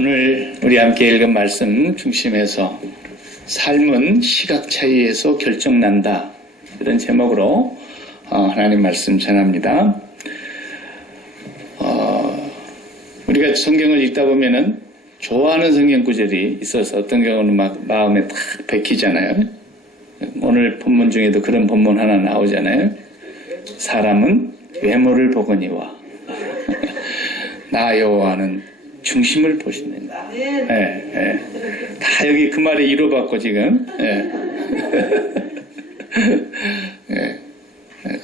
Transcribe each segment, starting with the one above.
오늘 우리 함께 읽은 말씀 중심에서 삶은 시각 차이에서 결정난다, 이런 제목으로 하나님 말씀 전합니다. 우리가 성경을 읽다 보면은 좋아하는 성경 구절이 있어서 어떤 경우는 막 마음에 탁 박히잖아요. 오늘 본문 중에도 그런 본문 하나 나오잖아요. 사람은 외모를 보거니와 나 여호와는 중심을 보시는다. 다 여기 그 말에 이루받고 지금.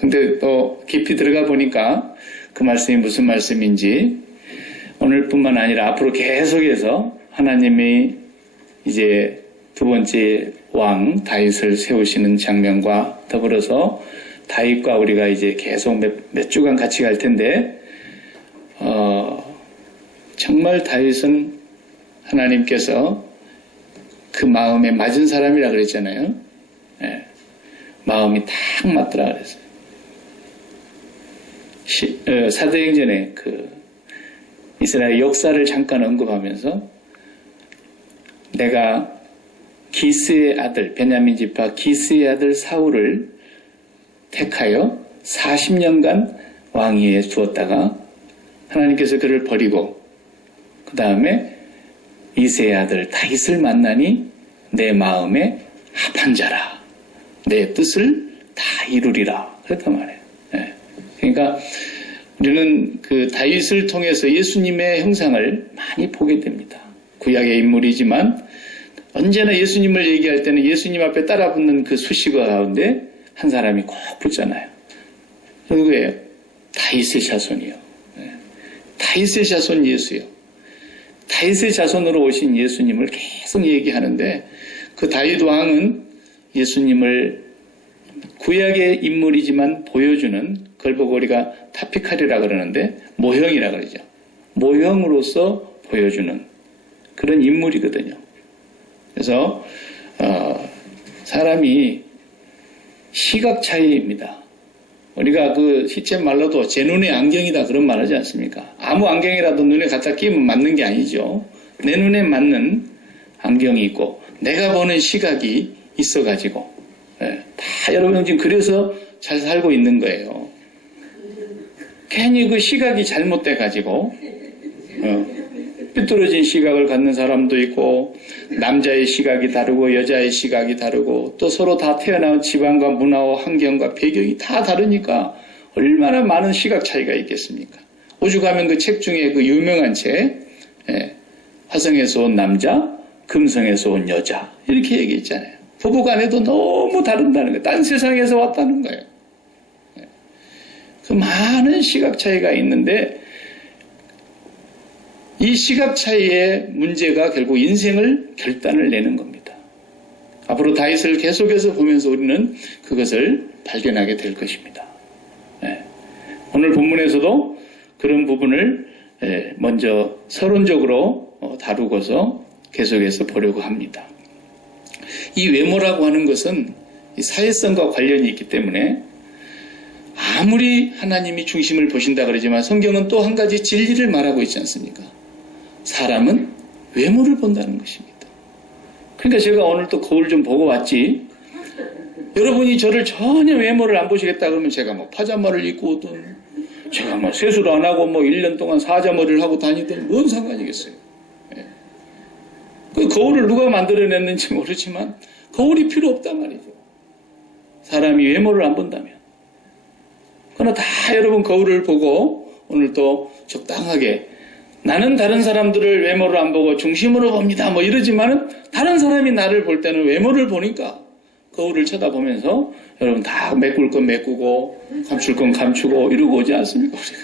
근데 또 깊이 들어가 보니까 그 말씀이 무슨 말씀인지, 오늘뿐만 아니라 앞으로 계속해서 하나님이 이제 두 번째 왕 다윗을 세우시는 장면과 더불어서 다윗과 우리가 이제 계속 몇 주간 같이 갈 텐데, 정말 다윗은 하나님께서 그 마음에 맞은 사람이라 그랬잖아요. 마음이 딱 맞더라 그랬어요. 사도행전에 그 이스라엘 역사를 잠깐 언급하면서 내가 기스의 아들, 베냐민 지파 기스의 아들 사울을 택하여 40년간 왕위에 두었다가 하나님께서 그를 버리고 그 다음에 이새의 아들 다윗을 만나니 내 마음에 합한 자라, 내 뜻을 다 이루리라 그랬단 말이에요. 그러니까 우리는 그 다윗을 통해서 예수님의 형상을 많이 보게 됩니다. 구약의 인물이지만 언제나 예수님을 얘기할 때는 예수님 앞에 따라붙는 그 수식어 가운데 한 사람이 꼭 붙잖아요. 누구예요? 다윗의 자손이요. 다윗의 자손 예수요. 다윗의 자손으로 오신 예수님을 계속 얘기하는데, 그 다윗 왕은 예수님을 구약의 인물이지만 보여주는, 그걸 보고 우리가 타피칼이라 그러는데 모형이라 그러죠. 모형으로서 보여주는 그런 인물이거든요. 그래서 사람이 시각 차이입니다. 우리가 그 시체 말로도 제 눈의 안경이다 그런 말 하지 않습니까? 아무 안경이라도 눈에 갖다 끼면 맞는 게 아니죠. 내 눈에 맞는 안경이 있고 내가 보는 시각이 있어가지고, 다 여러분 지금 그래서 잘 살고 있는 거예요. 괜히 그 시각이 잘못돼가지고 삐뚤어진 시각을 갖는 사람도 있고, 남자의 시각이 다르고 여자의 시각이 다르고, 또 서로 다 태어난 집안과 문화와 환경과 배경이 다 다르니까 얼마나 많은 시각 차이가 있겠습니까? 오죽하면 그 책 중에 그 유명한 책, 화성에서 온 남자, 금성에서 온 여자, 이렇게 얘기했잖아요. 부부간에도 너무 다른다는 거예요. 딴 세상에서 왔다는 거예요. 그 많은 시각 차이가 있는데, 이 시각 차이의 문제가 결국 인생을 결단을 내는 겁니다. 앞으로 다윗을 계속해서 보면서 우리는 그것을 발견하게 될 것입니다. 오늘 본문에서도 그런 부분을 먼저 서론적으로 다루고서 계속해서 보려고 합니다. 이 외모라고 하는 것은 사회성과 관련이 있기 때문에 아무리 하나님이 중심을 보신다 그러지만 성경은 또 한 가지 진리를 말하고 있지 않습니까? 사람은 외모를 본다는 것입니다. 그러니까 제가 오늘 또 거울 좀 보고 왔지, 여러분이 저를 전혀 외모를 안 보시겠다 그러면 제가 뭐 파자마를 입고 오든, 제가 뭐 세수를 안 하고 뭐 1년 동안 사자머리를 하고 다니든 뭔 상관이겠어요. 그 거울을 누가 만들어냈는지 모르지만 거울이 필요 없단 말이죠. 사람이 외모를 안 본다면. 그러나 다 여러분 거울을 보고 오늘 또 적당하게, 나는 다른 사람들을 외모를 안 보고 중심으로 봅니다 뭐 이러지만은 다른 사람이 나를 볼 때는 외모를 보니까 거울을 쳐다보면서 여러분 다 메꿀 건 메꾸고 감출 건 감추고 이러고 오지 않습니까? 우리가.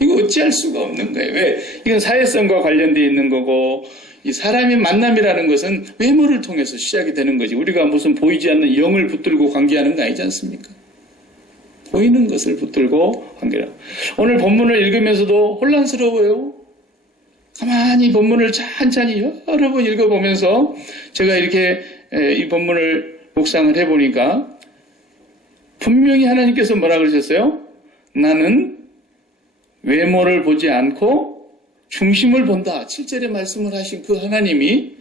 이거 어찌할 수가 없는 거예요. 왜? 이건 사회성과 관련되어 있는 거고, 이 사람의 만남이라는 것은 외모를 통해서 시작이 되는 거지, 우리가 무슨 보이지 않는 영을 붙들고 관계하는 거 아니지 않습니까? 보이는 것을 붙들고 관계를. 오늘 본문을 읽으면서도 혼란스러워요. 가만히 본문을 천천히 여러 번 읽어보면서 제가 이렇게 이 본문을 묵상을 해보니까 분명히 하나님께서 뭐라 그러셨어요? 나는 외모를 보지 않고 중심을 본다. 7절에 말씀을 하신 그 하나님이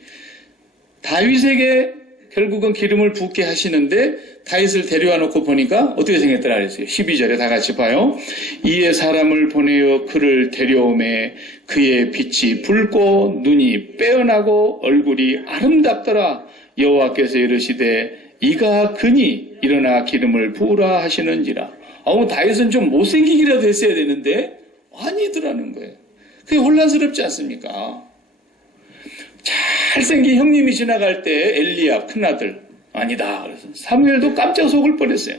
다윗에게 결국은 기름을 붓게 하시는데 다윗을 데려와 놓고 보니까 어떻게 생겼더라 그랬어요. 12절에 다 같이 봐요. 이에 사람을 보내어 그를 데려오매 그의 빛이 붉고 눈이 빼어나고 얼굴이 아름답더라. 여호와께서 이르시되 이가 그니 일어나 기름을 부으라 하시는지라. 다윗은 좀 못생기기라도 했어야 되는데 아니더라는 거예요. 그게 혼란스럽지 않습니까? 잘생긴 형님이 지나갈 때 엘리압 큰아들 아니다. 그래서 사무엘도 깜짝 속을 뻔했어요.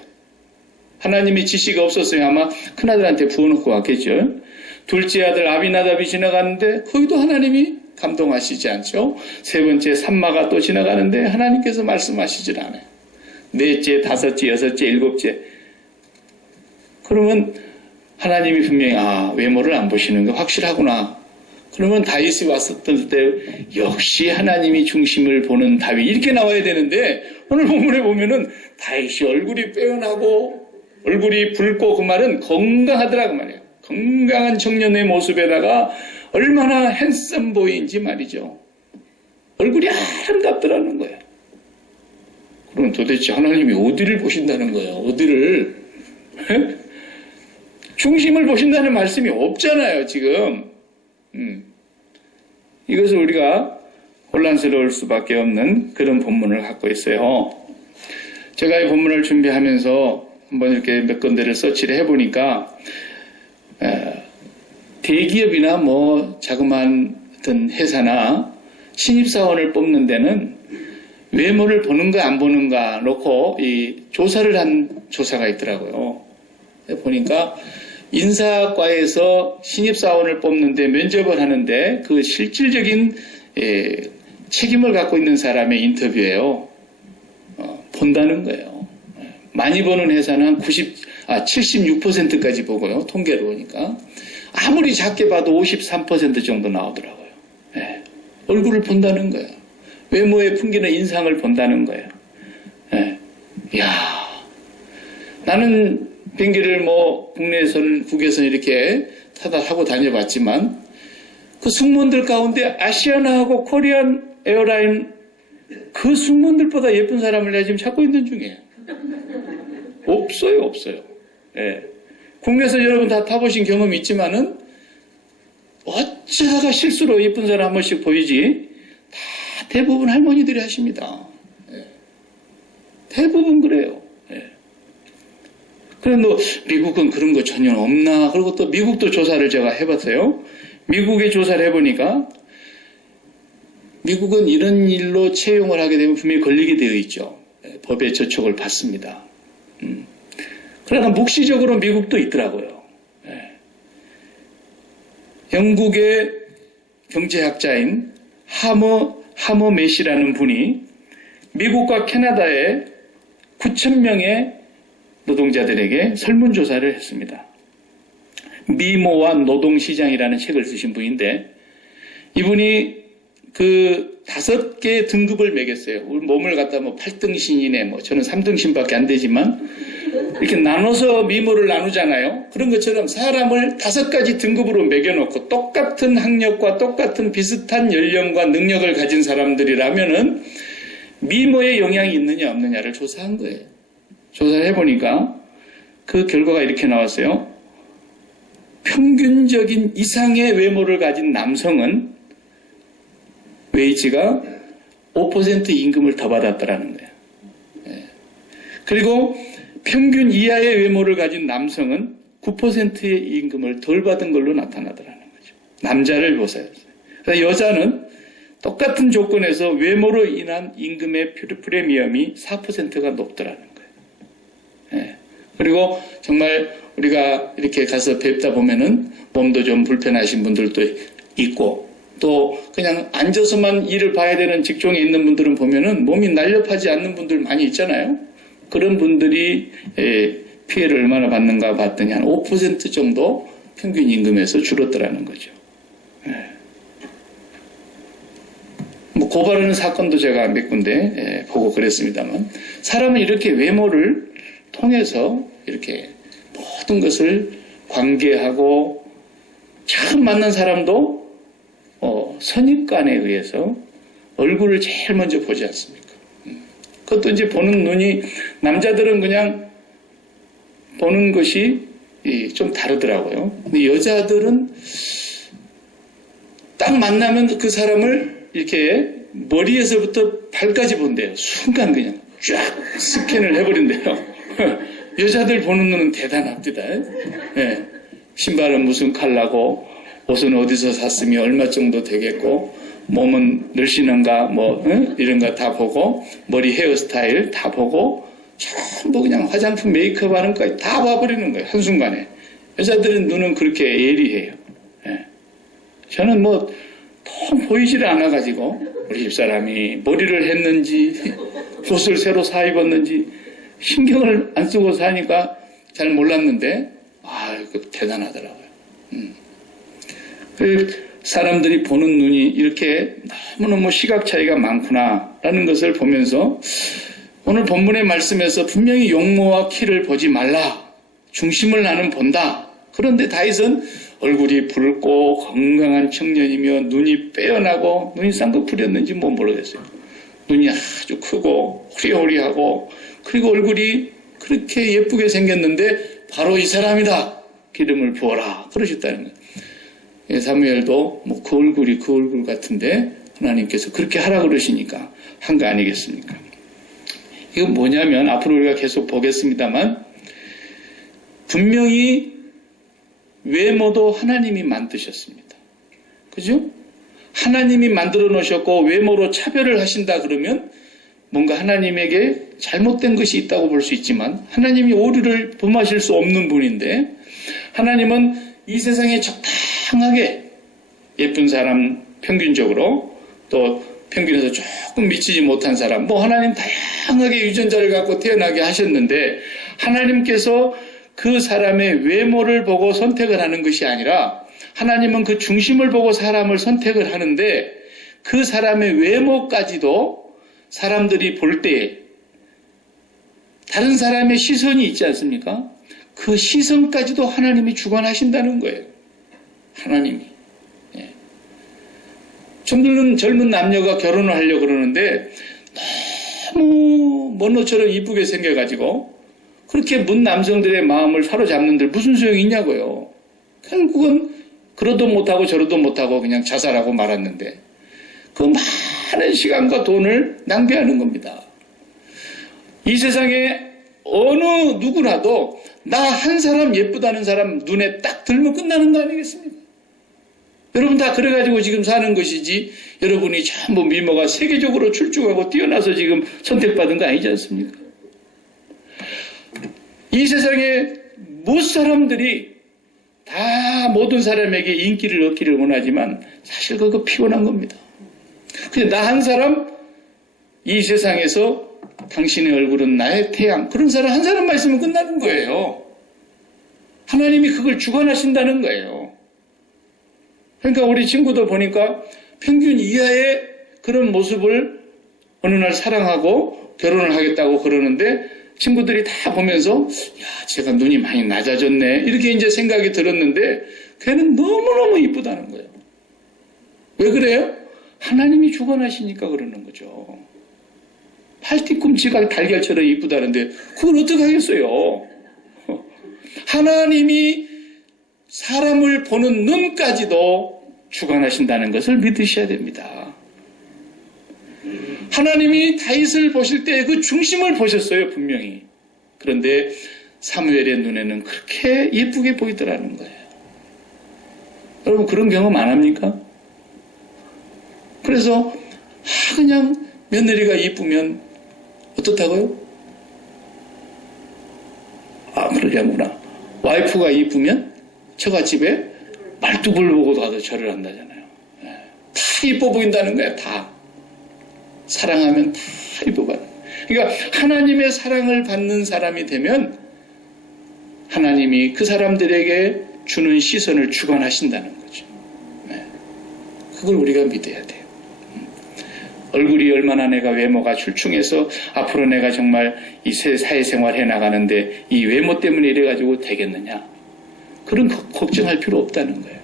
하나님이 지시가 없었으면 아마 큰아들한테 부어놓고 왔겠죠. 둘째 아들 아비나답이 지나가는데 거기도 하나님이 감동하시지 않죠. 세 번째 삼마가 또 지나가는데 하나님께서 말씀하시질 않아요. 넷째, 다섯째, 여섯째, 일곱째. 그러면 하나님이 분명히 외모를 안 보시는 게 확실하구나. 그러면 다윗이 왔었던 때 역시 하나님이 중심을 보는 다윗 이렇게 나와야 되는데 오늘 본문에 보면은 다윗이 얼굴이 빼어나고 얼굴이 붉고 그 말은 건강하더라 그 말이에요. 건강한 청년의 모습에다가 얼마나 핸섬 보이인지 말이죠. 얼굴이 아름답더라는 거예요. 그럼 도대체 하나님이 어디를 보신다는 거예요? 어디를? 중심을 보신다는 말씀이 없잖아요, 지금. 이것을 우리가 혼란스러울 수밖에 없는 그런 본문을 갖고 있어요. 제가 이 본문을 준비하면서 한번 이렇게 몇 군데를 서치를 해보니까 대기업이나 자그마한 어떤 회사나 신입사원을 뽑는 데는 외모를 보는가 안 보는가 놓고 이 조사를 한 조사가 있더라고요. 보니까 인사과에서 신입사원을 뽑는데 면접을 하는데 그 실질적인 책임을 갖고 있는 사람의 인터뷰예요. 본다는 거예요. 많이 보는 회사는 한 76%까지 보고요. 통계로 보니까. 아무리 작게 봐도 53% 정도 나오더라고요. 얼굴을 본다는 거예요. 외모에 풍기는 인상을 본다는 거예요. 이야, 나는 비행기를 국내선, 국외선 이렇게 타고 다녀봤지만 그 승무원들 가운데 아시아나하고 코리안 에어라인 그 승무원들보다 예쁜 사람을 내가 지금 찾고 있는 중이에요. 없어요. 국내선 여러분 다 타보신 경험이 있지만은 어쩌다가 실수로 예쁜 사람 한 번씩 보이지 다 대부분 할머니들이 하십니다. 대부분 그래요. 그런데 미국은 그런 거 전혀 없나? 그리고 또 미국도 조사를 제가 해봤어요. 미국의 조사를 해보니까 미국은 이런 일로 채용을 하게 되면 분명히 걸리게 되어 있죠. 법의 저촉을 받습니다. 그러나 묵시적으로 미국도 있더라고요. 영국의 경제학자인 하머 메시라는 분이 미국과 캐나다의 9,000명의 노동자들에게 설문조사를 했습니다. 미모와 노동시장이라는 책을 쓰신 분인데 이분이 그 5개의 등급을 매겼어요. 우리 몸을 갖다 8등신이네 저는 3등신밖에 안 되지만 이렇게 나눠서 미모를 나누잖아요. 그런 것처럼 사람을 5가지 등급으로 매겨놓고 똑같은 학력과 똑같은 비슷한 연령과 능력을 가진 사람들이라면은 미모에 영향이 있느냐 없느냐를 조사한 거예요. 조사를 해보니까 그 결과가 이렇게 나왔어요. 평균적인 이상의 외모를 가진 남성은 웨이지가 5% 임금을 더 받았다라는 거예요. 그리고 평균 이하의 외모를 가진 남성은 9%의 임금을 덜 받은 걸로 나타나더라는 거죠. 남자를 보세요. 여자는 똑같은 조건에서 외모로 인한 임금의 프리미엄이 4%가 높더라는 거예요. 그리고 정말 우리가 이렇게 가서 뵙다 보면은 몸도 좀 불편하신 분들도 있고 또 그냥 앉아서만 일을 봐야 되는 직종에 있는 분들은 보면은 몸이 날렵하지 않는 분들 많이 있잖아요. 그런 분들이 피해를 얼마나 받는가 봤더니 한 5% 정도 평균 임금에서 줄었더라는 거죠. 고발하는 사건도 제가 몇 군데 보고 그랬습니다만 사람은 이렇게 외모를 통해서 이렇게 모든 것을 관계하고 처음 만난 사람도 선입관에 의해서 얼굴을 제일 먼저 보지 않습니까? 그것도 이제 보는 눈이, 남자들은 그냥 보는 것이 좀 다르더라고요. 근데 여자들은 딱 만나면 그 사람을 이렇게 머리에서부터 발까지 본대요. 순간 그냥 쫙 스캔을 해버린대요. 여자들 보는 눈은 대단합니다. 네. 신발은 무슨 컬러고, 옷은 어디서 샀으며 얼마 정도 되겠고, 몸은 늘씬한가 이런 거 다 보고, 머리 헤어스타일 다 보고, 전부 그냥 화장품, 메이크업 하는 거까지 다 봐버리는 거예요. 한순간에. 여자들은 눈은 그렇게 예리해요. 예. 저는 통 보이지를 않아가지고 우리 집사람이 머리를 했는지 옷을 새로 사 입었는지 신경을 안 쓰고 사니까 잘 몰랐는데 대단하더라고요. 사람들이 보는 눈이 이렇게 너무너무 시각 차이가 많구나라는 것을 보면서 오늘 본문의 말씀에서 분명히 용모와 키를 보지 말라. 중심을 나는 본다. 그런데 다윗은 얼굴이 붉고 건강한 청년이며 눈이 빼어나고 눈이 쌍꺼풀이었는지 모르겠어요. 눈이 아주 크고 호리호리하고 그리고 얼굴이 그렇게 예쁘게 생겼는데 바로 이 사람이다. 기름을 부어라. 그러셨다는 거예요. 사무엘도 그 얼굴이 그 얼굴 같은데 하나님께서 그렇게 하라 그러시니까 한 거 아니겠습니까? 이건 뭐냐면 앞으로 우리가 계속 보겠습니다만 분명히 외모도 하나님이 만드셨습니다. 그죠? 하나님이 만들어 놓으셨고 외모로 차별을 하신다 그러면 뭔가 하나님에게 잘못된 것이 있다고 볼 수 있지만 하나님이 오류를 범하실 수 없는 분인데 하나님은 이 세상에 적당하게 예쁜 사람 평균적으로 또 평균에서 조금 미치지 못한 사람 하나님 다양하게 유전자를 갖고 태어나게 하셨는데 하나님께서 그 사람의 외모를 보고 선택을 하는 것이 아니라 하나님은 그 중심을 보고 사람을 선택을 하는데 그 사람의 외모까지도 사람들이 볼 때 다른 사람의 시선이 있지 않습니까? 그 시선까지도 하나님이 주관하신다는 거예요. 하나님이. 젊은 남녀가 결혼을 하려고 그러는데 너무 먼 것처럼 이쁘게 생겨가지고 그렇게 문 남성들의 마음을 사로잡는데 무슨 소용이 있냐고요. 결국은 그러도 못하고 저러도 못하고 그냥 자살하고 말았는데 그 많은 시간과 돈을 낭비하는 겁니다. 이 세상에 어느 누구라도 나 한 사람 예쁘다는 사람 눈에 딱 들면 끝나는 거 아니겠습니까? 여러분 다 그래가지고 지금 사는 것이지 여러분이 전부 미모가 세계적으로 출중하고 뛰어나서 지금 선택받은 거 아니지 않습니까? 이 세상에 모든 사람들이 다 모든 사람에게 인기를 얻기를 원하지만 사실 그거 피곤한 겁니다. 근데 나 한 사람 이 세상에서 당신의 얼굴은 나의 태양 그런 사람 한 사람만 있으면 끝나는 거예요. 하나님이 그걸 주관하신다는 거예요. 그러니까 우리 친구들 보니까 평균 이하의 그런 모습을 어느 날 사랑하고 결혼을 하겠다고 그러는데 친구들이 다 보면서 야, 제가 눈이 많이 낮아졌네 이렇게 이제 생각이 들었는데 걔는 너무너무 이쁘다는 거예요. 왜 그래요? 하나님이 주관하시니까 그러는 거죠. 팔뒤꿈치가 달걀처럼 이쁘다는데 그걸 어떻게 하겠어요? 하나님이 사람을 보는 눈까지도 주관하신다는 것을 믿으셔야 됩니다. 하나님이 다윗을 보실 때 그 중심을 보셨어요, 분명히. 그런데 사무엘의 눈에는 그렇게 예쁘게 보이더라는 거예요. 여러분 그런 경험 안 합니까? 그래서 그냥 며느리가 이쁘면 어떻다고요? 그러려구나. 와이프가 이쁘면 처갓집에 말뚝을 보고 가서 절을 한다잖아요. 다 이뻐 보인다는 거야, 다. 사랑하면 다 이뻐 받는. 그러니까 하나님의 사랑을 받는 사람이 되면 하나님이 그 사람들에게 주는 시선을 주관하신다는 거죠. 그걸 우리가 믿어야 돼요. 얼굴이 얼마나 내가 외모가 출중해서 앞으로 내가 정말 이 사회생활 해나가는데 이 외모 때문에 이래가지고 되겠느냐. 그런 걱정할 필요 없다는 거예요.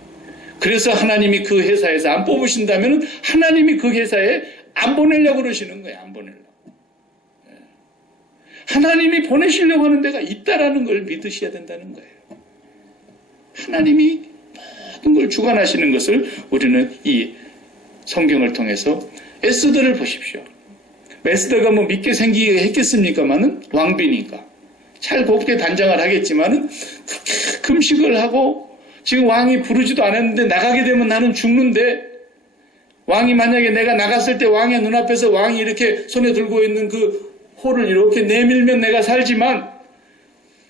그래서 하나님이 그 회사에서 안 뽑으신다면 하나님이 그 회사에 안 보내려고 그러시는 거예요. 안 보내려고. 하나님이 보내시려고 하는 데가 있다라는 걸 믿으셔야 된다는 거예요. 하나님이 모든 걸 주관하시는 것을 우리는 이 성경을 통해서 에스더를 보십시오. 에스더가 뭐 믿게 생기게 했겠습니까마는 왕비니까 잘 곱게 단장을 하겠지만은 그렇게 금식을 하고 지금 왕이 부르지도 않았는데 나가게 되면 나는 죽는데 왕이 만약에 내가 나갔을 때 왕의 눈앞에서 왕이 이렇게 손에 들고 있는 그 호를 이렇게 내밀면 내가 살지만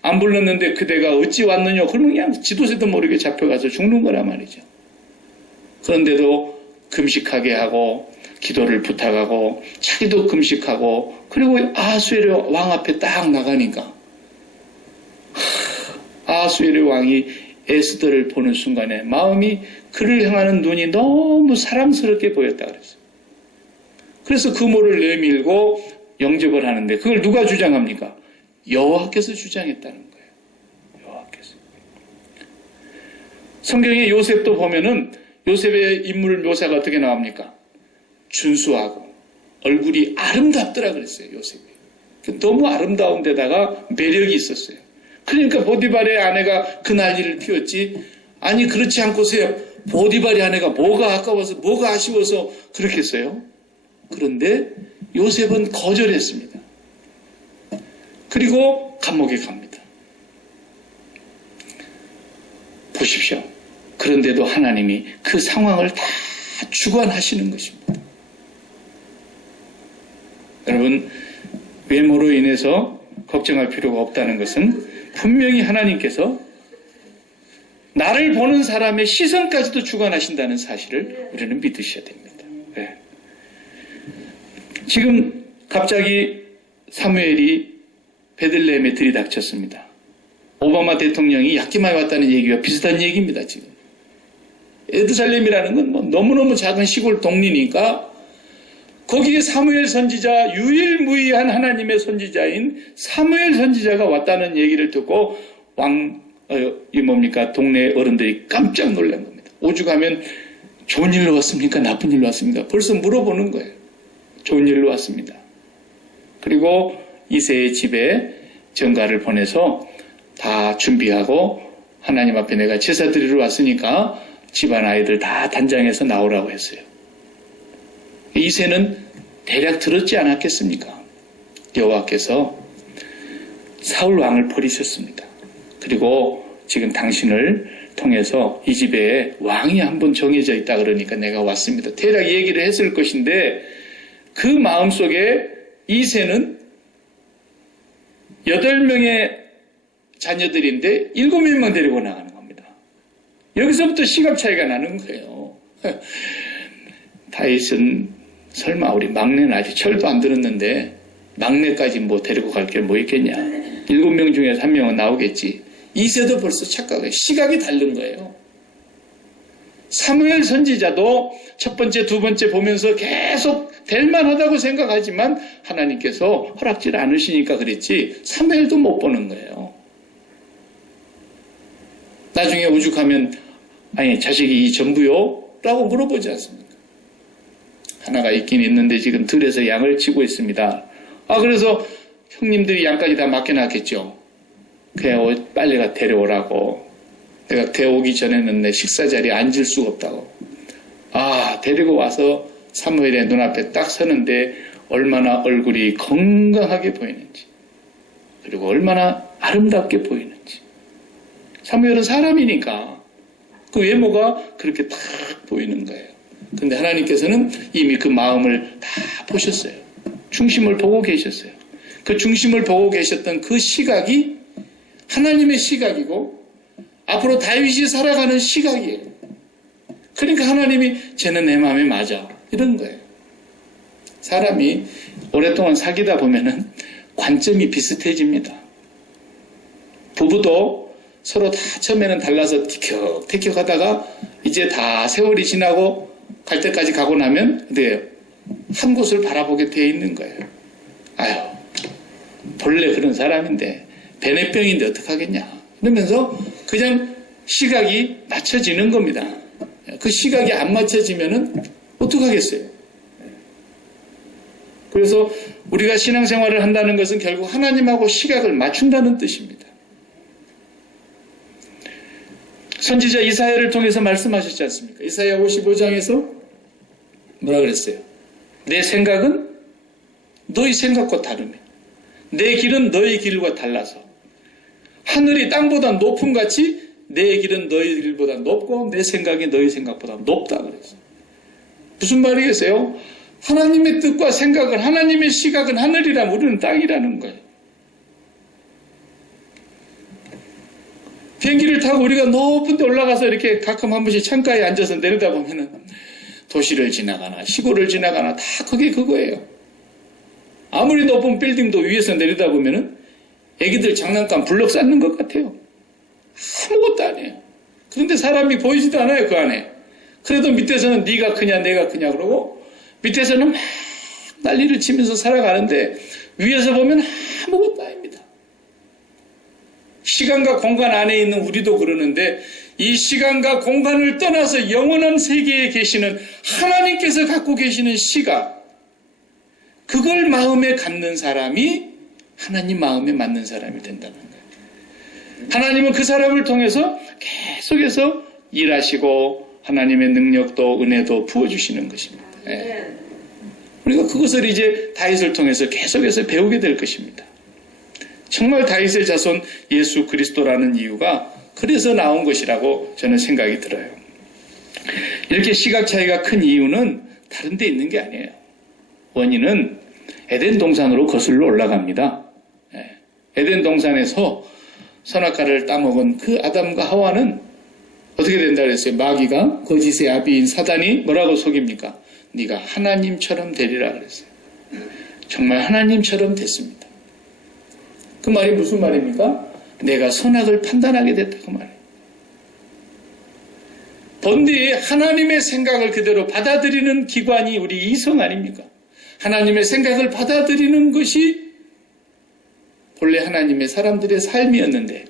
안 불렀는데 그대가 어찌 왔느냐 그러면 그냥 지도새도 모르게 잡혀가서 죽는 거란 말이죠. 그런데도 금식하게 하고 기도를 부탁하고 자기도 금식하고 그리고 아하수에르 왕 앞에 딱 나가니까 아하수에르 왕이 에스더를 보는 순간에 마음이 그를 향하는 눈이 너무 사랑스럽게 보였다 그랬어요. 그래서 그 모를 내밀고 영접을 하는데 그걸 누가 주장합니까? 여호와께서 주장했다는 거예요. 여호와께서. 성경에 요셉도 보면은 요셉의 인물 묘사가 어떻게 나옵니까? 준수하고 얼굴이 아름답더라 그랬어요. 요셉이. 너무 아름다운 데다가 매력이 있었어요. 그러니까 보디발의 아내가 그 난리를 피웠지. 아니 그렇지 않고서요. 보디발의 아내가 뭐가 아까워서 뭐가 아쉬워서 그렇겠어요. 그런데 요셉은 거절했습니다. 그리고 감옥에 갑니다. 보십시오. 그런데도 하나님이 그 상황을 다 주관하시는 것입니다. 여러분, 외모로 인해서 걱정할 필요가 없다는 것은 분명히 하나님께서 나를 보는 사람의 시선까지도 주관하신다는 사실을 우리는 믿으셔야 됩니다. 네. 지금 갑자기 사무엘이 베들레헴에 들이닥쳤습니다. 오바마 대통령이 약기마에 왔다는 얘기와 비슷한 얘기입니다. 지금 에르살렘이라는 건 뭐 너무너무 작은 시골 동리니까 거기에 사무엘 선지자, 유일무이한 하나님의 선지자인 사무엘 선지자가 왔다는 얘기를 듣고 동네 어른들이 깜짝 놀란 겁니다. 오죽하면 좋은 일로 왔습니까? 나쁜 일로 왔습니까? 벌써 물어보는 거예요. 좋은 일로 왔습니다. 그리고 이새의 집에 전가를 보내서 다 준비하고 하나님 앞에 내가 제사 드리러 왔으니까 집안 아이들 다 단장해서 나오라고 했어요. 이새는 대략 들었지 않았겠습니까? 여호와께서 사울 왕을 버리셨습니다. 그리고 지금 당신을 통해서 이 집에 왕이 한 분 정해져 있다 그러니까 내가 왔습니다. 대략 얘기를 했을 것인데 그 마음속에 이새는 8명의 자녀들인데 7명만 데리고 나가는 겁니다. 여기서부터 시각 차이가 나는 거예요. 다윗은 설마 우리 막내는 아직 철도 안 들었는데 막내까지 뭐 데리고 갈 게 뭐 있겠냐. 7명 중에 1명은 나오겠지. 이새도 벌써 착각해. 시각이 다른 거예요. 사무엘 선지자도 첫 번째, 두 번째 보면서 계속 될 만하다고 생각하지만 하나님께서 허락질 않으시니까 그랬지 사무엘도 못 보는 거예요. 나중에 오죽하면 아니 자식이 이 전부요? 라고 물어보지 않습니까? 하나가 있긴 있는데 지금 들에서 양을 치고 있습니다. 그래서 형님들이 양까지 다 맡겨놨겠죠. 그냥 빨리 가 데려오라고. 내가 데려오기 전에는 내 식사 자리에 앉을 수가 없다고. 데리고 와서 사무엘의 눈앞에 딱 서는데 얼마나 얼굴이 건강하게 보이는지 그리고 얼마나 아름답게 보이는지. 사무엘은 사람이니까 그 외모가 그렇게 딱 보이는 거예요. 근데 하나님께서는 이미 그 마음을 다 보셨어요. 중심을 보고 계셨어요. 그 중심을 보고 계셨던 그 시각이 하나님의 시각이고 앞으로 다윗이 살아가는 시각이에요. 그러니까 하나님이 쟤는 내 마음에 맞아 이런 거예요. 사람이 오랫동안 사귀다 보면은 관점이 비슷해집니다. 부부도 서로 다 처음에는 달라서 티격태격 하다가 이제 다 세월이 지나고 갈 때까지 가고 나면 한 곳을 바라보게 되어 있는 거예요. 본래 그런 사람인데 베네병인데 어떡하겠냐 이러면서 그냥 시각이 맞춰지는 겁니다. 그 시각이 안 맞춰지면은 어떡하겠어요? 그래서 우리가 신앙생활을 한다는 것은 결국 하나님하고 시각을 맞춘다는 뜻입니다. 선지자 이사야를 통해서 말씀하셨지 않습니까? 이사야 55장에서 뭐라 그랬어요? 내 생각은 너희 생각과 다르네. 내 길은 너희 길과 달라서 하늘이 땅보다 높음 같이 내 길은 너희 길보다 높고 내 생각이 너희 생각보다 높다 그랬어요. 무슨 말이겠어요? 하나님의 뜻과 생각은 하나님의 시각은 하늘이라면 우리는 땅이라는 거예요. 비행기를 타고 우리가 높은 데 올라가서 이렇게 가끔 한 번씩 창가에 앉아서 내려다보면은 도시를 지나가나 시골을 지나가나 다 그게 그거예요. 아무리 높은 빌딩도 위에서 내려다보면은 애기들 장난감 블럭 쌓는 것 같아요. 아무것도 아니에요. 그런데 사람이 보이지도 않아요, 그 안에. 그래도 밑에서는 네가 크냐 내가 크냐 그러고 밑에서는 막 난리를 치면서 살아가는데 위에서 보면 아무것도 아닙니다. 시간과 공간 안에 있는 우리도 그러는데 이 시간과 공간을 떠나서 영원한 세계에 계시는 하나님께서 갖고 계시는 시각, 그걸 마음에 갖는 사람이 하나님 마음에 맞는 사람이 된다는 거예요. 하나님은 그 사람을 통해서 계속해서 일하시고 하나님의 능력도 은혜도 부어주시는 것입니다. 예. 우리가 그것을 이제 다윗을 통해서 계속해서 배우게 될 것입니다. 정말 다윗의 자손 예수 그리스도라는 이유가 그래서 나온 것이라고 저는 생각이 들어요. 이렇게 시각 차이가 큰 이유는 다른 데 있는 게 아니에요. 원인은 에덴 동산으로 거슬러 올라갑니다. 에덴 동산에서 선악과를 따먹은 그 아담과 하와는 어떻게 된다 그랬어요? 마귀가 거짓의 아비인 사단이 뭐라고 속입니까? 네가 하나님처럼 되리라 그랬어요. 정말 하나님처럼 됐습니다. 그 말이 무슨 말입니까? 내가 선악을 판단하게 됐다 그 말이에요. 본디 하나님의 생각을 그대로 받아들이는 기관이 우리 이성 아닙니까? 하나님의 생각을 받아들이는 것이 본래 하나님의 사람들의 삶이었는데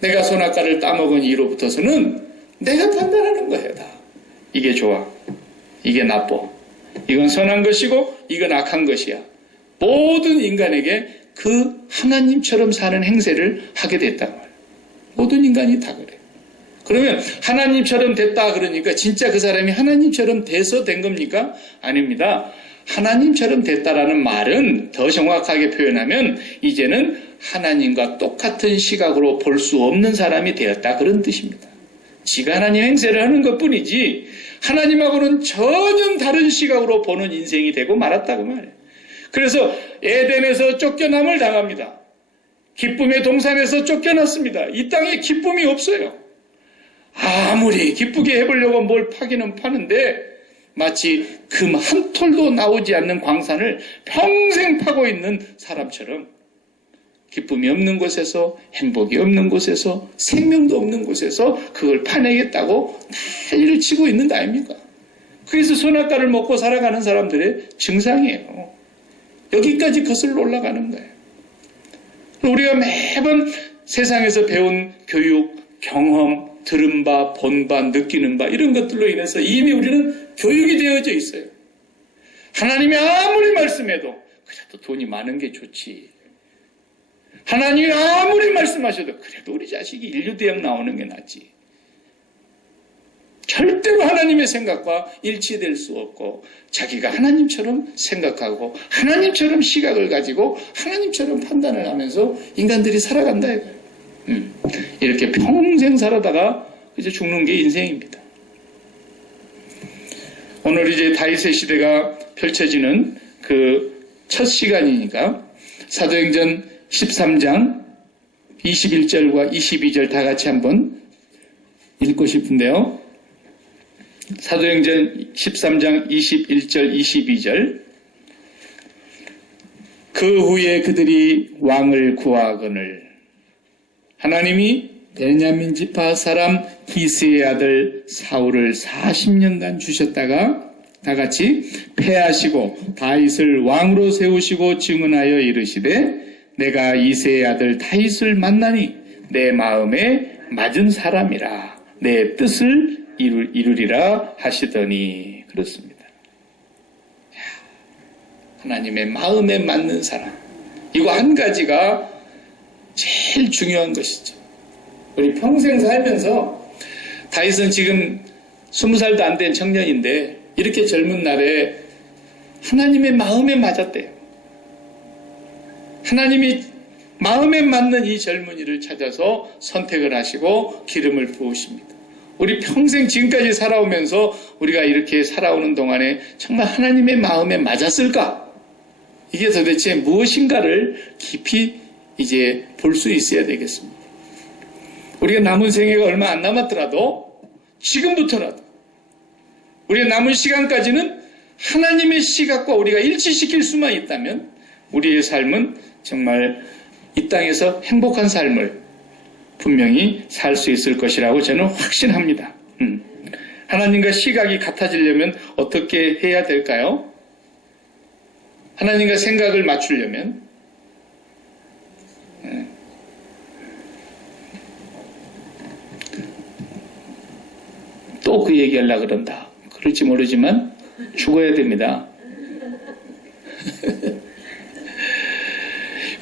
내가 선악과를 따먹은 이로부터서는 내가 판단하는 거예요. 다. 이게 좋아. 이게 나빠. 이건 선한 것이고 이건 악한 것이야. 모든 인간에게 그 하나님처럼 사는 행세를 하게 됐단 말이에요. 모든 인간이 다 그래요. 그러면 하나님처럼 됐다 그러니까 진짜 그 사람이 하나님처럼 돼서 된 겁니까? 아닙니다. 하나님처럼 됐다라는 말은 더 정확하게 표현하면 이제는 하나님과 똑같은 시각으로 볼 수 없는 사람이 되었다 그런 뜻입니다. 지가 하나님 행세를 하는 것뿐이지 하나님하고는 전혀 다른 시각으로 보는 인생이 되고 말았다고 말해요. 그래서 에덴에서 쫓겨남을 당합니다. 기쁨의 동산에서 쫓겨났습니다. 이 땅에 기쁨이 없어요. 아무리 기쁘게 해보려고 뭘 파기는 파는데 마치 금 한 톨도 나오지 않는 광산을 평생 파고 있는 사람처럼 기쁨이 없는 곳에서 행복이 없는 곳에서 생명도 없는 곳에서 그걸 파내겠다고 난리를 치고 있는 거 아닙니까? 그래서 선악과를 먹고 살아가는 사람들의 증상이에요. 여기까지 거슬러 올라가는 거예요. 우리가 매번 세상에서 배운 교육, 경험, 들은 바, 본 바, 느끼는 바 이런 것들로 인해서 이미 우리는 교육이 되어져 있어요. 하나님이 아무리 말씀해도 그래도 돈이 많은 게 좋지. 하나님이 아무리 말씀하셔도 그래도 우리 자식이 인류대학 나오는 게 낫지. 절대로 하나님의 생각과 일치될 수 없고 자기가 하나님처럼 생각하고 하나님처럼 시각을 가지고 하나님처럼 판단을 하면서 인간들이 살아간다 이거예요. 이렇게 평생 살아다가 이제 죽는 게 인생입니다. 오늘 이제 다윗의 시대가 펼쳐지는 그 첫 시간이니까 사도행전 13장 21절과 22절 다 같이 한번 읽고 싶은데요. 사도행전 13장 21절 22절 그 후에 그들이 왕을 구하거늘 하나님이 베냐민 지파 사람 기스의 아들 사울을 40년간 주셨다가 다 같이 패하시고 다윗을 왕으로 세우시고 증언하여 이르시되 내가 이새의 아들 다윗을 만나니 내 마음에 맞은 사람이라 내 뜻을 이루리라 하시더니. 그렇습니다. 하나님의 마음에 맞는 사람, 이거 한 가지가 제일 중요한 것이죠. 우리 평생 살면서, 다윗은 지금 20살도 안 된 청년인데 이렇게 젊은 날에 하나님의 마음에 맞았대요. 하나님이 마음에 맞는 이 젊은이를 찾아서 선택을 하시고 기름을 부으십니다. 우리 평생 지금까지 살아오면서 우리가 이렇게 살아오는 동안에 정말 하나님의 마음에 맞았을까? 이게 도대체 무엇인가를 깊이 이제 볼 수 있어야 되겠습니다. 우리가 남은 생애가 얼마 안 남았더라도, 지금부터라도 우리의 남은 시간까지는 하나님의 시각과 우리가 일치시킬 수만 있다면 우리의 삶은 정말 이 땅에서 행복한 삶을 분명히 살 수 있을 것이라고 저는 확신합니다. 하나님과 시각이 같아지려면 어떻게 해야 될까요? 하나님과 생각을 맞추려면 또 그 얘기하려고 그런다. 그럴지 모르지만 죽어야 됩니다.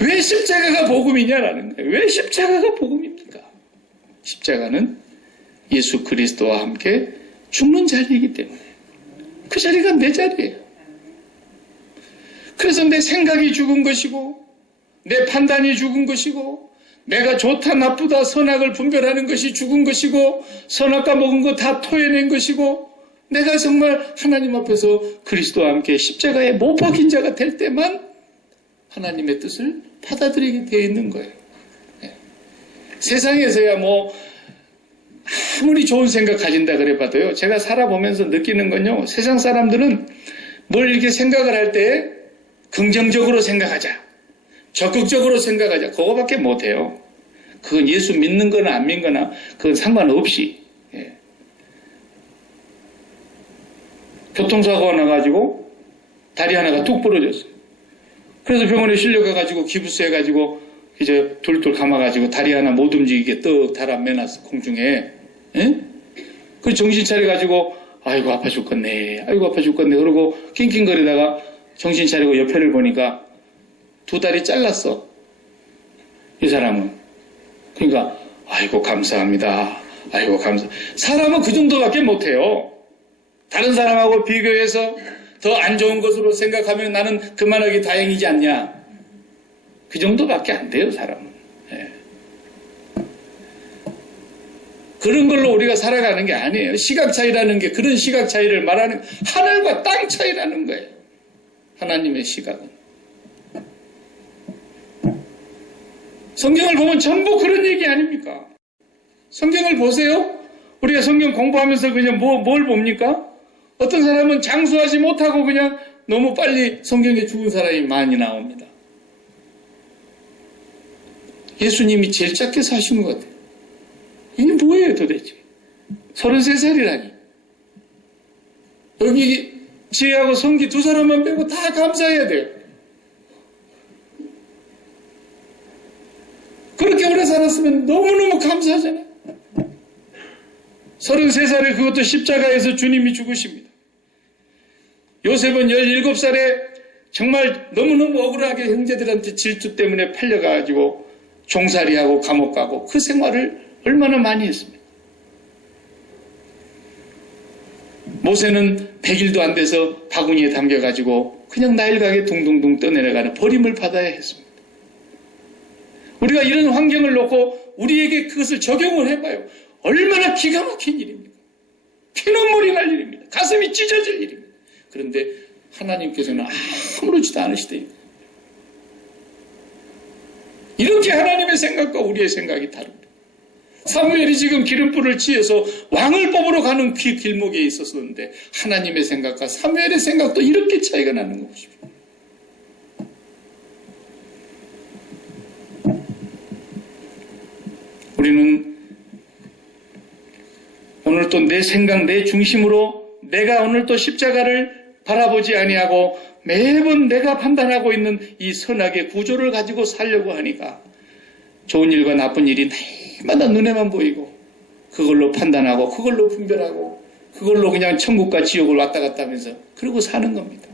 왜 십자가가 복음이냐라는 거예요. 왜 십자가가 복음입니까? 십자가는 예수 그리스도와 함께 죽는 자리이기 때문에 그 자리가 내 자리예요. 그래서 내 생각이 죽은 것이고 내 판단이 죽은 것이고 내가 좋다 나쁘다 선악을 분별하는 것이 죽은 것이고 선악과 먹은 거 다 토해낸 것이고 내가 정말 하나님 앞에서 그리스도와 함께 십자가에 못 박힌 자가 될 때만 하나님의 뜻을 받아들이게 되어 있는 거예요. 네. 세상에서야 뭐 아무리 좋은 생각 가진다 그래 봐도요, 제가 살아보면서 느끼는 건요, 세상 사람들은 뭘 이렇게 생각을 할 때 긍정적으로 생각하자, 적극적으로 생각하자, 그거밖에 못해요. 그건 예수 믿는 거나 안 믿는 거나 그건 상관없이. 예. 교통사고가 나가지고 다리 하나가 뚝 부러졌어요. 그래서 병원에 실려가가지고 기부스 해가지고 이제 돌돌 감아가지고 다리 하나 못 움직이게 떡 달아 매놨어, 공중에. 예? 그 정신 차려가지고 아이고 아파 죽겠네, 아이고 아파 죽겠네 그러고 낑낑거리다가 정신 차리고 옆에를 보니까 두 다리 잘랐어, 이 사람은. 그러니까 아이고 감사합니다, 아이고 감사. 사람은 그 정도밖에 못해요. 다른 사람하고 비교해서 더 안 좋은 것으로 생각하면 나는 그만하기 다행이지 않냐, 그 정도밖에 안 돼요, 사람은. 예. 그런 걸로 우리가 살아가는 게 아니에요. 시각 차이라는 게 그런 시각 차이를 말하는, 하늘과 땅 차이라는 거예요, 하나님의 시각은. 성경을 보면 전부 그런 얘기 아닙니까? 성경을 보세요. 우리가 성경 공부하면서 그냥 뭘 봅니까? 어떤 사람은 장수하지 못하고 그냥 너무 빨리 성경에 죽은 사람이 많이 나옵니다. 예수님이 제일 작게 사신 것 같아요. 이게 뭐예요 도대체? 33살이라니. 여기 지혜하고 성기 두 사람만 빼고 다 감사해야 돼요. 그렇게 오래 살았으면 너무너무 감사하잖아요. 33살에 그것도 십자가에서 주님이 죽으십니다. 요셉은 17살에 정말 너무너무 억울하게 형제들한테 질투 때문에 팔려가지고 종살이하고 감옥 가고 그 생활을 얼마나 많이 했습니까? 모세는 100일도 안 돼서 바구니에 담겨가지고 그냥 나일가게 둥둥둥 떠내려가는 버림을 받아야 했습니다. 우리가 이런 환경을 놓고 우리에게 그것을 적용을 해봐요. 얼마나 기가 막힌 일입니까? 피눈물이 날 일입니다. 가슴이 찢어질 일입니다. 그런데 하나님께서는 아무렇지도 않으시대요. 이렇게 하나님의 생각과 우리의 생각이 다릅니다. 사무엘이 지금 기름불을 취해서 왕을 뽑으러 가는 그 길목에 있었는데 하나님의 생각과 사무엘의 생각도 이렇게 차이가 나는 거 보십시오. 우리는 오늘 또 내 생각, 내 중심으로 내가 오늘 또 십자가를 바라보지 아니하고 매번 내가 판단하고 있는 이 선악의 구조를 가지고 살려고 하니까 좋은 일과 나쁜 일이 날마다 눈에만 보이고 그걸로 판단하고 그걸로 분별하고 그걸로 그냥 천국과 지옥을 왔다 갔다 하면서 그러고 사는 겁니다.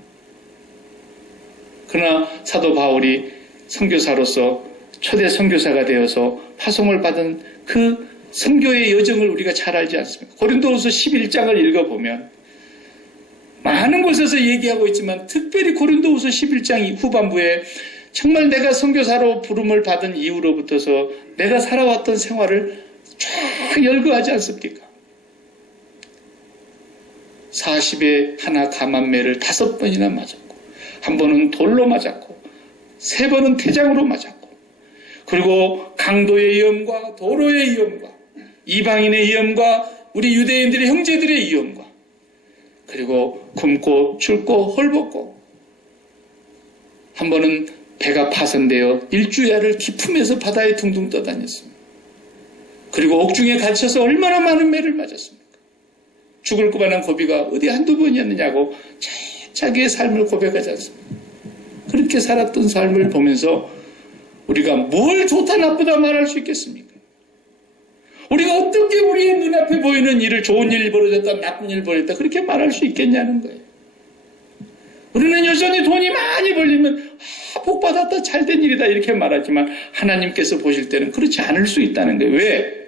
그러나 사도 바울이 선교사로서 초대 선교사가 되어서 파송을 받은 그 선교의 여정을 우리가 잘 알지 않습니까? 고린도후서 11장을 읽어보면 많은 곳에서 얘기하고 있지만 특별히 고린도후서 11장 후반부에 정말 내가 선교사로 부름을 받은 이후로부터서 내가 살아왔던 생활을 쫙 열거하지 않습니까? 40에 하나 감한매를 5번이나 맞았고, 한 번은 돌로 맞았고, 3번은 태장으로 맞았고, 그리고 강도의 위험과 도로의 위험과 이방인의 위험과 우리 유대인들의 형제들의 위험과 그리고 굶고 춥고 헐벗고, 한 번은 배가 파손되어 일주야를 기품에서 바다에 둥둥 떠다녔습니다. 그리고 옥중에 갇혀서 얼마나 많은 매를 맞았습니까? 죽을 뻔한 고비가 어디 한두 번이었느냐고 자기의 삶을 고백하지 않습니까? 그렇게 살았던 삶을 보면서 우리가 뭘 좋다 나쁘다 말할 수 있겠습니까? 우리가 어떻게 우리의 눈앞에 보이는 일을 좋은 일이 벌어졌다 나쁜 일이 벌어졌다 그렇게 말할 수 있겠냐는 거예요. 우리는 여전히 돈이 많이 벌리면 복 받았다 잘된 일이다 이렇게 말하지만 하나님께서 보실 때는 그렇지 않을 수 있다는 거예요. 왜?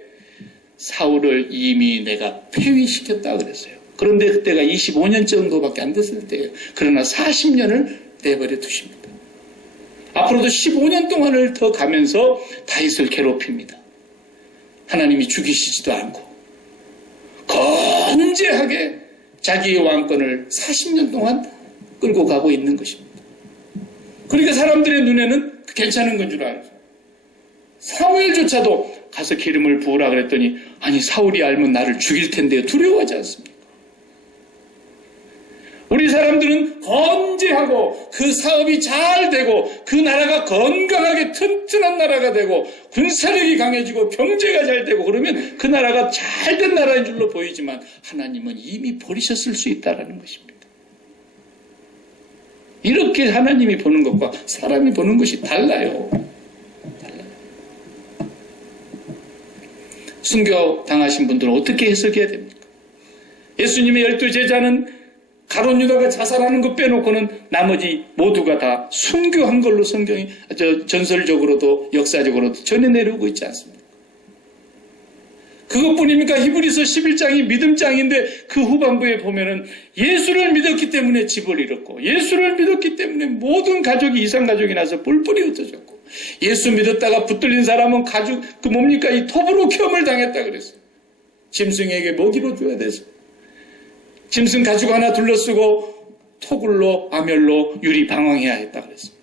사울을 이미 내가 폐위시켰다 그랬어요. 그런데 그때가 25년 정도밖에 안 됐을 때예요. 그러나 40년을 내버려 두십니다. 앞으로도 15년 동안을 더 가면서 다윗을 괴롭힙니다. 하나님이 죽이시지도 않고 건재하게 자기의 왕권을 40년 동안 끌고 가고 있는 것입니다. 그러니까 사람들의 눈에는 괜찮은 건 줄 알죠. 사무엘조차도 가서 기름을 부으라 그랬더니 아니 사울이 알면 나를 죽일 텐데 두려워하지 않습니까? 우리 사람들은 건재하고 그 사업이 잘 되고 그 나라가 건강하게 튼튼한 나라가 되고 군사력이 강해지고 경제가 잘 되고 그러면 그 나라가 잘된 나라인 줄로 보이지만 하나님은 이미 버리셨을 수 있다는 것입니다. 이렇게 하나님이 보는 것과 사람이 보는 것이 달라요. 순교 당하신 분들은 어떻게 해석해야 됩니까? 예수님의 12제자는 가룟 유다가 자살하는 것 빼놓고는 나머지 모두가 다 순교한 걸로 성경이 전설적으로도 역사적으로도 전해 내려오고 있지 않습니까? 그것뿐입니까? 히브리서 11장이 믿음장인데 그 후반부에 보면은 예수를 믿었기 때문에 집을 잃었고 예수를 믿었기 때문에 모든 가족이 이산가족이 나서 뿔뿔이 흩어졌고 예수 믿었다가 붙들린 사람은 가죽 이 토브로켬을 당했다 그랬어요. 짐승에게 먹이로 줘야 돼서 짐승 가죽 하나 둘러쓰고 토굴로 아멸로 유리 방황해야 했다 그랬습니다.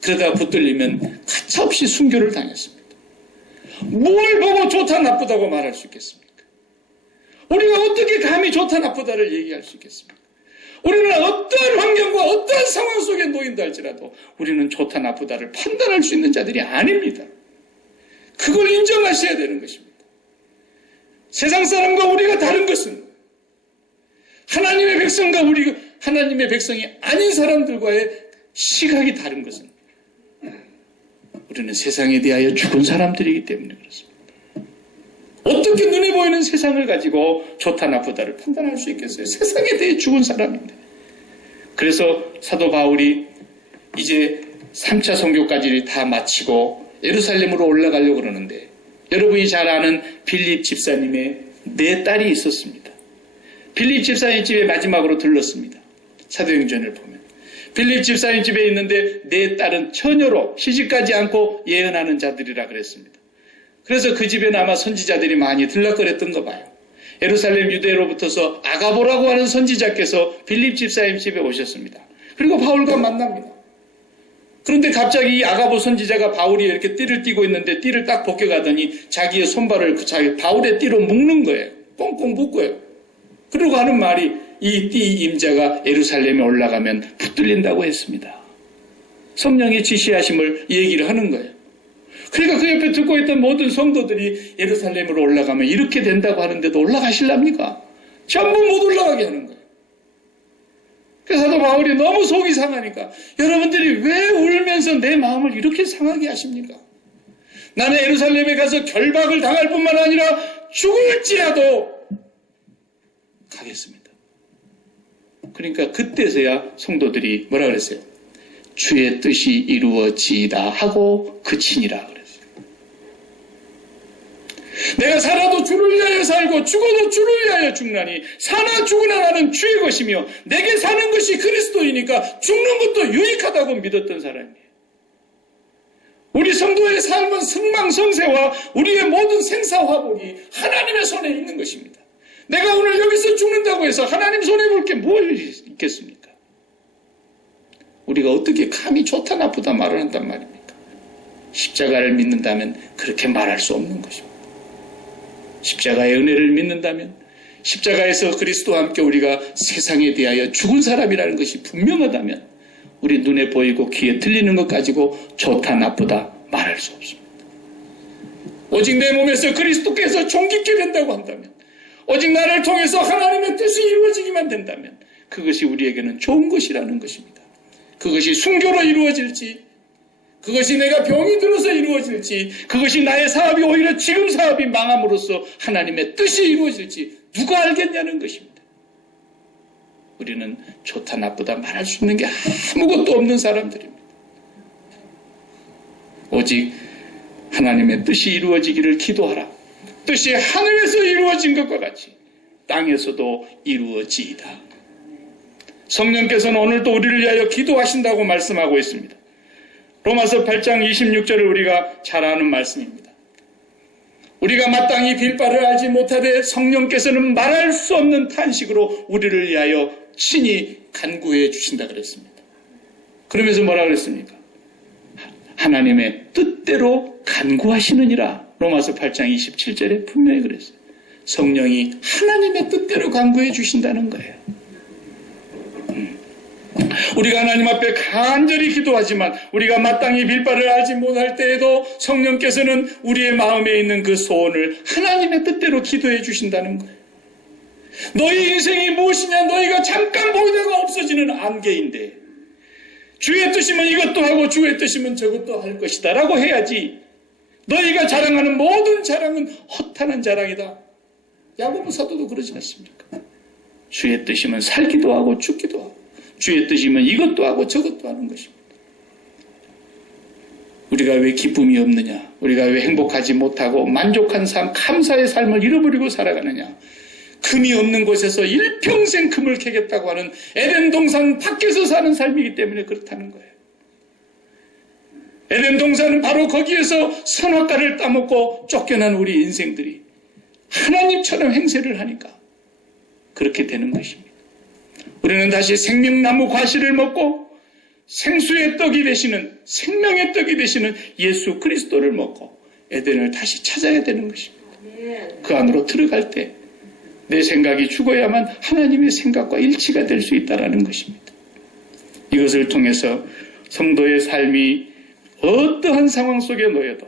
그러다가 붙들리면 가차없이 순교를 당했습니다. 뭘 보고 좋다 나쁘다고 말할 수 있겠습니까? 우리가 어떻게 감히 좋다 나쁘다를 얘기할 수 있겠습니까? 우리는 어떤 환경과 어떤 상황 속에 놓인다 할지라도 우리는 좋다 나쁘다를 판단할 수 있는 자들이 아닙니다. 그걸 인정하셔야 되는 것입니다. 세상 사람과 우리가 다른 것은 하나님의 백성과 우리가 하나님의 백성이 아닌 사람들과의 시각이 다른 것은 우리는 세상에 대하여 죽은 사람들이기 때문에 그렇습니다. 어떻게 눈에 보이는 세상을 가지고 좋다 나쁘다를 판단할 수 있겠어요? 세상에 대해 죽은 사람인데. 그래서 사도 바울이 이제 3차 선교까지 다 마치고 예루살렘으로 올라가려고 그러는데 여러분이 잘 아는 빌립 집사님의 4딸이 있었습니다. 빌립 집사님 집에 마지막으로 들렀습니다. 사도행전을 보면. 빌립 집사님 집에 있는데 4딸은 처녀로 시집가지 않고 예언하는 자들이라 그랬습니다. 그래서 그 집에는 아마 선지자들이 많이 들락거렸던 거 봐요. 예루살렘 유대로부터서 아가보라고 하는 선지자께서 빌립 집사님 집에 오셨습니다. 그리고 바울과 만납니다. 그런데 갑자기 이 아가보 선지자가 바울이 이렇게 띠를 띠고 있는데 띠를 딱 벗겨가더니 자기의 손발을 자기 바울의 띠로 묶는 거예요. 꽁꽁 묶어요. 그러고 하는 말이 이 띠 임자가 예루살렘에 올라가면 붙들린다고 했습니다. 성령의 지시하심을 얘기를 하는 거예요. 그러니까 그 옆에 듣고 있던 모든 성도들이 예루살렘으로 올라가면 이렇게 된다고 하는데도 올라가실랍니까? 전부 못 올라가게 하는 거예요. 그래서 사도 바울이 너무 속이 상하니까 여러분들이 왜 울면서 내 마음을 이렇게 상하게 하십니까? 나는 예루살렘에 가서 결박을 당할 뿐만 아니라 죽을지라도 가겠습니다. 그러니까 그때서야 성도들이 뭐라 그랬어요? 주의 뜻이 이루어지이다 하고 그치니라 그랬어요. 내가 살아도 주를 위하여 살고 죽어도 주를 위하여 죽나니 사나 죽으나 나는 주의 것이며 내게 사는 것이 그리스도이니까 죽는 것도 유익하다고 믿었던 사람이에요. 우리 성도의 삶은 승망성쇠와 우리의 모든 생사화복이 하나님의 손에 있는 것입니다. 내가 오늘 여기서 죽는다고 해서 하나님 손에 볼 게 뭘 있겠습니까? 우리가 어떻게 감히 좋다 나쁘다 말을 한단 말입니까? 십자가를 믿는다면 그렇게 말할 수 없는 것입니다. 십자가의 은혜를 믿는다면 십자가에서 그리스도와 함께 우리가 세상에 대하여 죽은 사람이라는 것이 분명하다면 우리 눈에 보이고 귀에 들리는 것 가지고 좋다 나쁘다 말할 수 없습니다. 오직 내 몸에서 그리스도께서 존귀케 된다고 한다면 오직 나를 통해서 하나님의 뜻이 이루어지기만 된다면 그것이 우리에게는 좋은 것이라는 것입니다. 그것이 순교로 이루어질지 그것이 내가 병이 들어서 이루어질지 그것이 나의 사업이 오히려 지금 사업이 망함으로써 하나님의 뜻이 이루어질지 누가 알겠냐는 것입니다. 우리는 좋다 나쁘다 말할 수 있는 게 아무것도 없는 사람들입니다. 오직 하나님의 뜻이 이루어지기를 기도하라. 뜻이 하늘에서 이루어진 것과 같이 땅에서도 이루어지이다. 성령께서는 오늘도 우리를 위하여 기도하신다고 말씀하고 있습니다. 로마서 8장 26절을 우리가 잘 아는 말씀입니다. 우리가 마땅히 빌 바를 알지 못하되 성령께서는 말할 수 없는 탄식으로 우리를 위하여 친히 간구해 주신다 그랬습니다. 그러면서 뭐라 그랬습니까? 하나님의 뜻대로 간구하시느니라. 로마서 8장 27절에 분명히 그랬어요. 성령이 하나님의 뜻대로 간구해 주신다는 거예요. 우리가 하나님 앞에 간절히 기도하지만 우리가 마땅히 빌 바를 알지 못할 때에도 성령께서는 우리의 마음에 있는 그 소원을 하나님의 뜻대로 기도해 주신다는 거예요. 너희 인생이 무엇이냐? 너희가 잠깐 보이다가 없어지는 안개인데 주의 뜻이면 이것도 하고 주의 뜻이면 저것도 할 것이다 라고 해야지. 너희가 자랑하는 모든 자랑은 허탄한 자랑이다. 야고보 사도도 그러지 않습니까? 주의 뜻이면 살기도 하고 죽기도 하고 주의 뜻이면 이것도 하고 저것도 하는 것입니다. 우리가 왜 기쁨이 없느냐? 우리가 왜 행복하지 못하고 만족한 삶, 감사의 삶을 잃어버리고 살아가느냐? 금이 없는 곳에서 일평생 금을 캐겠다고 하는 에덴 동산 밖에서 사는 삶이기 때문에 그렇다는 거예요. 에덴 동산은 바로 거기에서 선악과를 따먹고 쫓겨난 우리 인생들이 하나님처럼 행세를 하니까 그렇게 되는 것입니다. 우리는 다시 생명나무 과실을 먹고 생수의 떡이 되시는 생명의 떡이 되시는 예수 그리스도를 먹고 에덴을 다시 찾아야 되는 것입니다. 그 안으로 들어갈 때 내 생각이 죽어야만 하나님의 생각과 일치가 될 수 있다는 것입니다. 이것을 통해서 성도의 삶이 어떠한 상황 속에 놓여도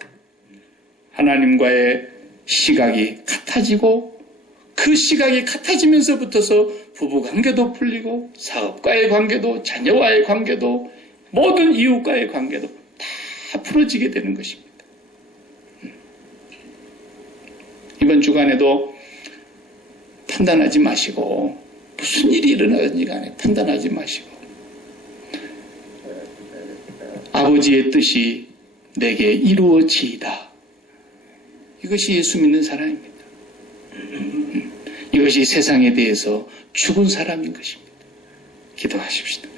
하나님과의 시각이 같아지고 그 시각이 같아지면서부터서 부부관계도 풀리고 사업과의 관계도 자녀와의 관계도 모든 이웃과의 관계도 다 풀어지게 되는 것입니다. 이번 주간에도 판단하지 마시고 무슨 일이 일어나든지 간에 판단하지 마시고 아버지의 뜻이 내게 이루어지이다. 이것이 예수 믿는 사람입니다. 이것이 세상에 대해서 죽은 사람인 것입니다. 기도하십시다.